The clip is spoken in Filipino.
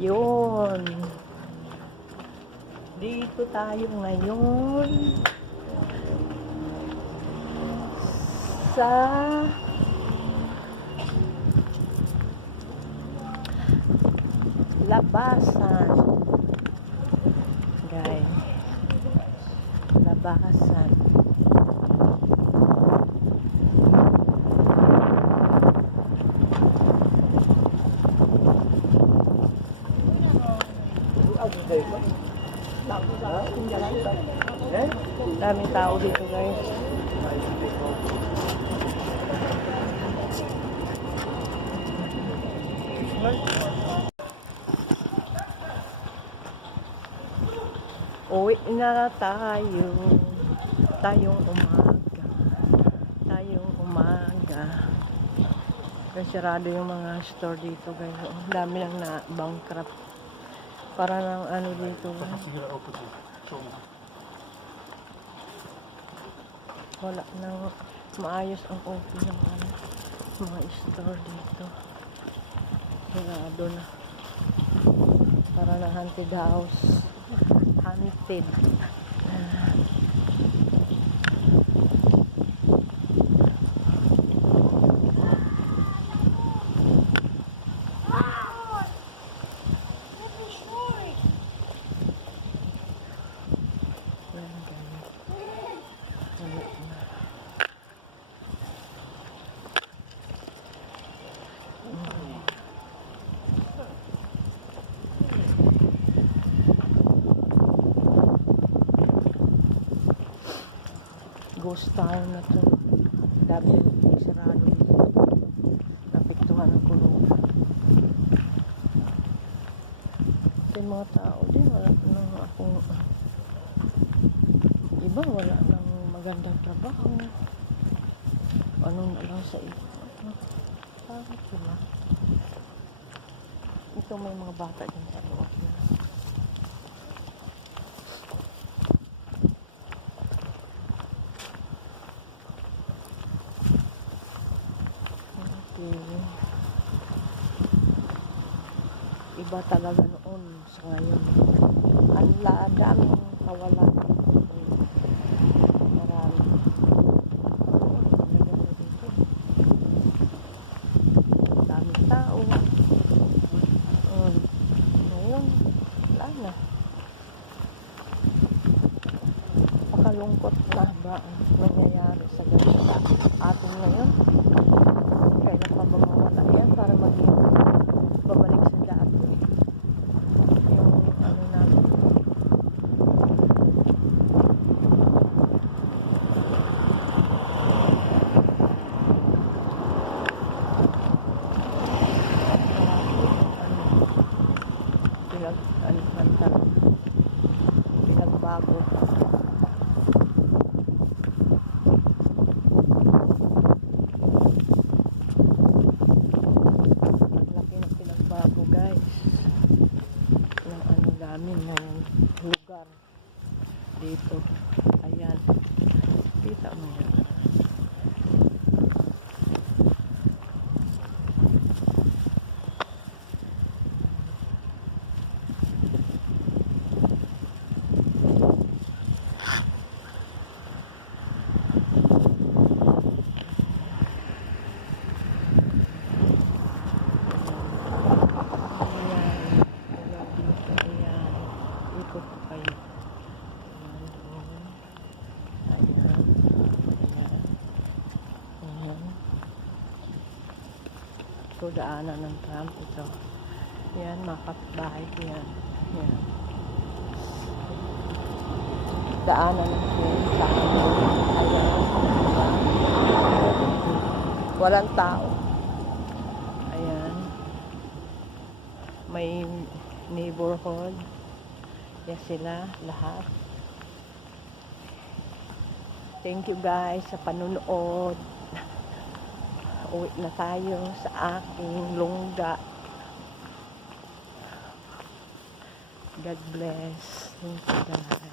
Yun. Dito tayo ngayon sa labasan. Guys. Labasan. Daming tao dito, guys. Uwi na tayo. Tayong umaga. Kasi sarado yung mga store dito, guys. Ang dami lang na bankrupt. Para ng ano dito, guys. Wala nang maayos ang open ng ano, mga store dito. Sarado na. Para ng haunted house. Haunted. Ghost town na to. Dami sarado dito. Napiktuhan ng kulungan. Ito yung mga tao din. Wala nang akong iba. Wala nang magandang trabaho. Ano na lang sa iba. Bakit diba? Ito may mga bata din sa loob. Iba talaga noon sa ngayon. Ang daming kawalan. Marami. Daming tao. Ngayon, wala na. Pakalungkot na ba ang nangyayari sa ganun atin ngayon? Kailan pa ba mawala yan para maging babalik sa dati? Yung ano natin. Pinagbago. Bago, guys, ng ano namin ng lugar dito. Ayan, kita mo yan. Ito, daanan ng tram. Ito. Yan, mga kapitbahay ko yan. Yan. Daanan ng tram. Ayan. Walang tao. Ayan. May neighborhood. Yan sila, lahat. Thank you guys sa panunood. Uwi na tayo sa aking lungga. God bless. Thank you guys.